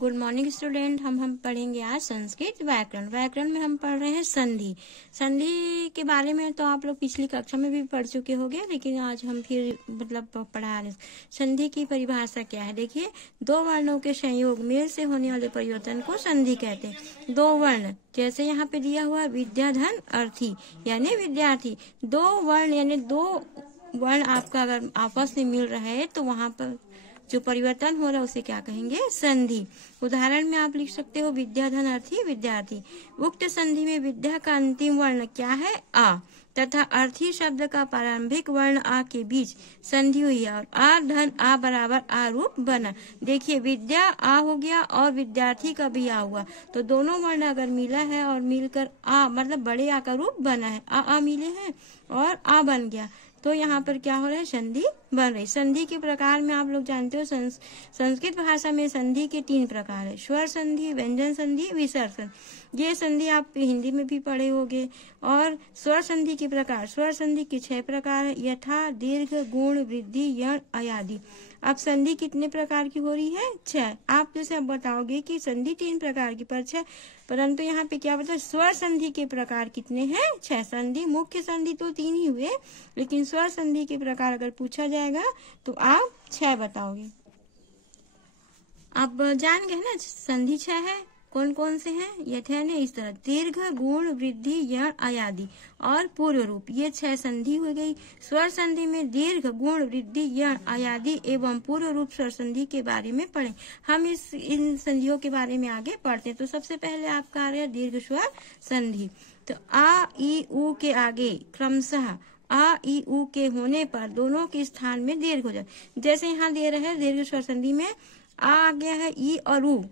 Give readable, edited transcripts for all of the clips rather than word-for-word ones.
Good morning student. हम पढ़ेंगे आज संस्कृत व्याकरण। व्याकरण में हम पढ़ रहे हैं संधि। संधि के बारे में तो आप लोग पिछली कक्षा में भी पढ़ चुके होंगे, लेकिन आज हम फिर पढ़ा रहे। संधि की परिभाषा क्या है? देखिए, दो वर्णों के संयोग मेल से होने वाले परिवर्तन को संधि कहते हैं। दो वर्ण, जैसे यहाँ पे दिया हुआ विद्याधन अर्थी यानी विद्यार्थी। दो वर्ण यानी दो वर्ण आपका अगर आपस में मिल रहा है तो वहाँ पर जो परिवर्तन हो रहा है उसे क्या कहेंगे? संधि। उदाहरण में आप लिख सकते हो विद्याधन अर्थी विद्यार्थी। उक्त संधि में विद्या का अंतिम वर्ण क्या है? आ, तथा अर्थी शब्द का प्रारंभिक वर्ण आ के बीच संधि हुई और आ धन आ बराबर आ रूप बना। देखिए, विद्या आ हो गया और विद्यार्थी का भी आ हुआ, तो दोनों वर्ण अगर मिला है और मिलकर आ मतलब बड़े आ का रूप बना है, आ मिले हैं और आ बन गया, तो यहाँ पर क्या हो रहा है? संधि बन रही। संधि के प्रकार में आप लोग जानते हो संस्कृत भाषा में संधि के 3 प्रकार है: स्वर संधि, व्यंजन संधि, विसर्ग संधि। ये संधि आप हिंदी में भी पढ़े होंगे। और स्वर संधि के प्रकार, स्वर संधि के 6 प्रकार है: यथा, दीर्घ, गुण, वृद्धि, यण, अयादि। अब संधि कितने प्रकार की हो रही है? 6। आप जैसे अब बताओगे कि संधि 3 प्रकार की पर 6, परंतु यहाँ पे क्या बता, स्वर संधि के प्रकार कितने हैं? 6। संधि मुख्य संधि तो 3 ही हुए, लेकिन स्वर संधि के प्रकार अगर पूछा जाएगा तो आप 6 बताओगे। अब जान गए ना, संधि 6 है। कौन कौन से हैं? यथा ने इस तरह दीर्घ, गुण, वृद्धि, यण, अयादि और पूर्व रूप, ये 6 संधि हो गई। स्वर संधि में दीर्घ, गुण, वृद्धि, यण, अयादि एवं पूर्व रूप स्वर संधि के बारे में पढ़े। हम इन संधियों के बारे में आगे पढ़ते हैं। तो सबसे पहले आपका आ रहा है दीर्घ स्वर संधि। तो आ, ई, उ के आगे क्रमशः आ, ई, उ के होने पर दोनों के स्थान में दीर्घ हो जाए। जैसे यहाँ दे रहे हैं दीर्घ स्वर संधि में आ गया है ई और उ,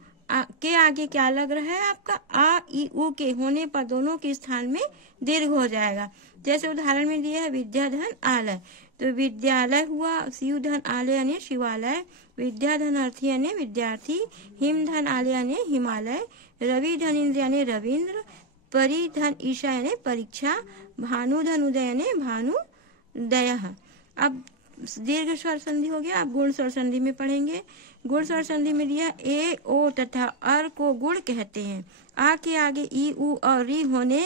के आगे क्या लग रहा है आपका? आ, ई, उ के होने पर दोनों के स्थान में दीर्घ हो जाएगा। जैसे उदाहरण में दिया है विद्याधन आलय, तो विद्यालय हुआ, शिवधन आलय यानी शिवालय, विद्याधन अर्थी यानी विद्यार्थी, हिमधन आलय यानी हिमालय, रवि धन इंद्र यानी रविंद्र, परिधन ईशा यानी परीक्षा, भानुधन उदय यानी भानुदय। अब दीर्घ स्वर संधि हो गया। अब गुण स्वर संधि में पढ़ेंगे। गुण स्वर संधि में दिया ए, ओ तथा अर को गुण कहते हैं। आ के आगे ई, उ और री होने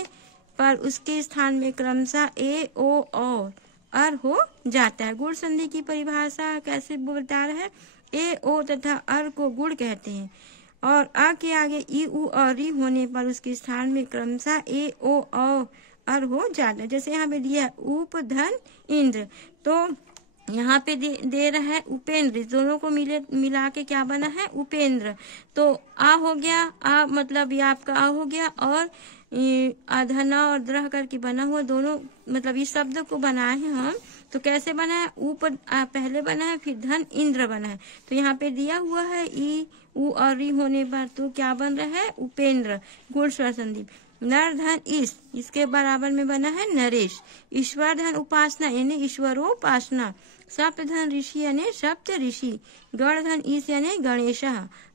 पर उसके स्थान में क्रमशः ए, ओ और अर हो जाता है। गुण संधि की परिभाषा कैसे बता रहा है? ए, ओ तथा अर को गुण कहते हैं और आ के आगे ई, उ और री होने पर उसके स्थान में क्रमशः ए, ओ और अर हो जाता है। जैसे यहाँ पे दिया उप धन इंद्र, तो यहाँ पे दे रहा है उपेंद्र, दोनों को मिला के क्या बना है? उपेंद्र। तो आ हो गया, आ मतलब ये आपका आ हो गया और अधना और द्रह करके बना हुआ, दोनों मतलब इस शब्द को बनाए हैं हम। तो कैसे बना है? ऊप पहले बना है, फिर धन इंद्र बना है। तो यहाँ पे दिया हुआ है ई, उ और री होने पर तो क्या बन रहा है? उपेंद्र। गुण स्वर संधि। नर धन ईश, इसके बराबर में बना है नरेश। ईश्वर धन उपासना यानी ईश्वरोपासना। सप्त धन ऋषि यानी सप्त ऋषि। गण धन ईश यानी गणेश।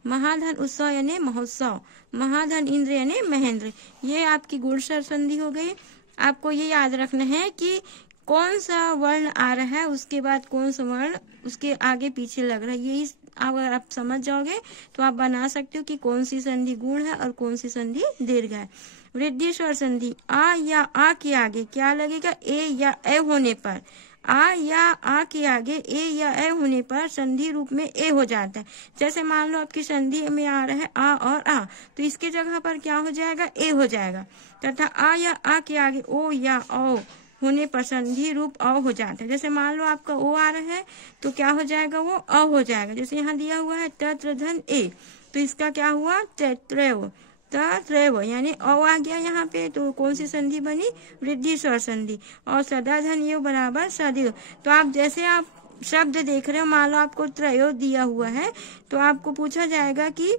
महाधन उत्सव यानी महोत्सव। महाधन इंद्र यानी महेंद्र। ये आपकी गुण स्वर संधि हो गई। आपको ये याद रखना है कि कौन सा वर्ण आ रहा है, उसके बाद कौन सा वर्ण उसके आगे पीछे लग रहा है। यही अगर आप समझ जाओगे तो आप बना सकते हो कि कौन सी संधि गुण है और कौन सी संधि दीर्घ है। वृद्धि स्वर संधि। आ या आ के आगे क्या लगेगा? ए या ए होने पर, आ या आ के आगे ए या ए होने पर संधि रूप में ए हो जाता है। जैसे मान लो आपकी संधि में आ रहा है आ और आ, तो इसके जगह पर क्या हो जाएगा? ए हो जाएगा। तथा आ या आ के आगे ओ या ओ होने पर संधि रूप अ हो जाता है। जैसे मान लो आपका ओ आ रहा है तो क्या हो जाएगा? वो अ हो जाएगा। जैसे यहाँ दिया हुआ है तत्र धन ए, तो इसका क्या हुआ? तत्रैव, तत्रैव यानी अ आ गया यहाँ पे, तो कौन सी संधि बनी? वृद्धि स्वर संधि। और सदा धन ये बराबर सदैव। तो आप जैसे आप शब्द देख रहे हो, मान लो आपको त्रयो दिया हुआ है तो आपको पूछा जाएगा कि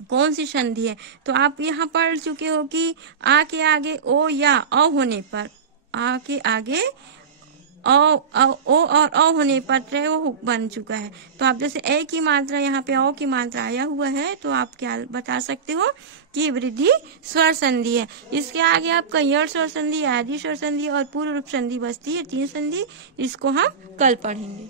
कौन सी संधि है, तो आप यहाँ पढ़ चुके हो कि आ के आगे ओ या अ होने पर, आ के आगे ओ और अ होने पर त्रय बन चुका है। तो आप जैसे ए की मात्रा यहाँ पे ओ की मात्रा आया हुआ है तो आप क्या बता सकते हो कि वृद्धि स्वर संधि है। इसके आगे आपका यण स्वर संधि, आदि स्वर संधि और पूर्व रूप संधि बचती है। 3 संधि, इसको हम कल पढ़ेंगे।